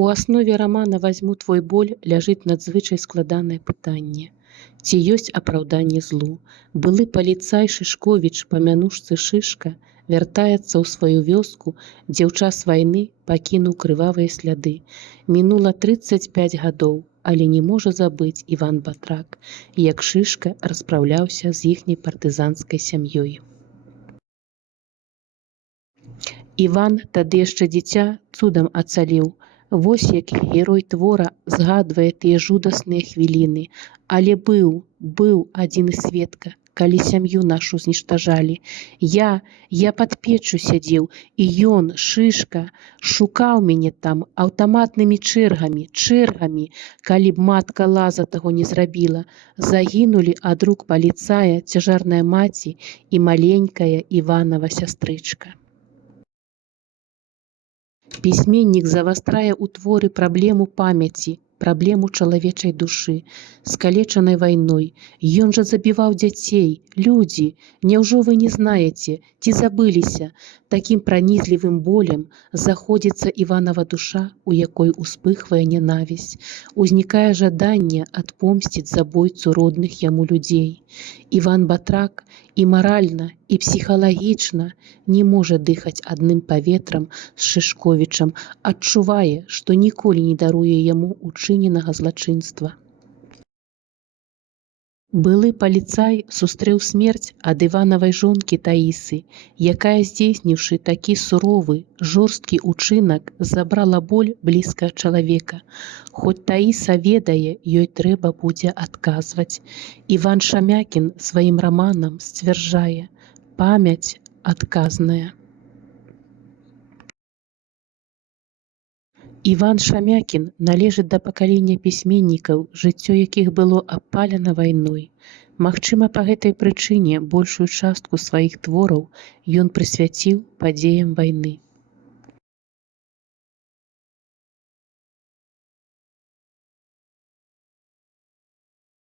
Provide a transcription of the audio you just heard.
У аснове рамана «Вазьму твой боль» ляжыць надзвычай складанае пытанне. Ці ёсць апраўданне злу? Былы паліцай Шышковіч па мянушцы Шышка вяртаецца ў сваю вёску, дзе ў час вайны пакінуў крывавыя сляды. Мінула 35 гадоў, але не можа забыць Іван Батрак, як Шышка распраўляўся з іхняй партызанскай сям'ёй. Іван, тады яшчэ дзіця, цудам ацалеў. Вось як герой твора згадвае тыя жудасныя хвіліны. Але быў адзін сведка, калі сям'ю нашу зніштажалі. Я пад печчу сядзеў, і ён, Шышка, шукаў мяне там аўтаматнымі чэргамі, калі б матка лаза таго не зрабіла. Загінулі ад рук паліцая цяжарная маці і маленькая Іванава сястрычка. Пісьменнік завастрае ў творы праблему памяці, праблему чалавечай душы, скалечанай вайной. Ён жа забіваў дзяцей. Людзі, няўжо вы не знаеце, ці забыліся? Такім пранізлівым болем заходзіцца Іванава душа, у якой успыхвае нянавісць. Узнікае жаданне адпомсціць забойцу родных яму людзей. Іван Батрак і маральна, і псіхалагічна не можа дыхаць адным паветрам з Шышковічам, адчувае, што ніколі не даруе яму учыненага злачынства. Былы паліцай сустрэў смерць ад Іванавай жонкі Таісы, якая, здзейсніўшы такі суровы, жорсткі ўчынак, забрала боль блізкага чалавека. Хоць Таіса ведае, ёй трэба будзе адказваць. Іван Шамякін сваім раманам сцвярджае: памяць адказная. Іван Шамякін належыць да пакалення пісьменнікаў, жыццё якіх было абпалена вайной. Магчыма, па гэтай прычыне большую частку сваіх твораў ён прысвяціў падзеям вайны.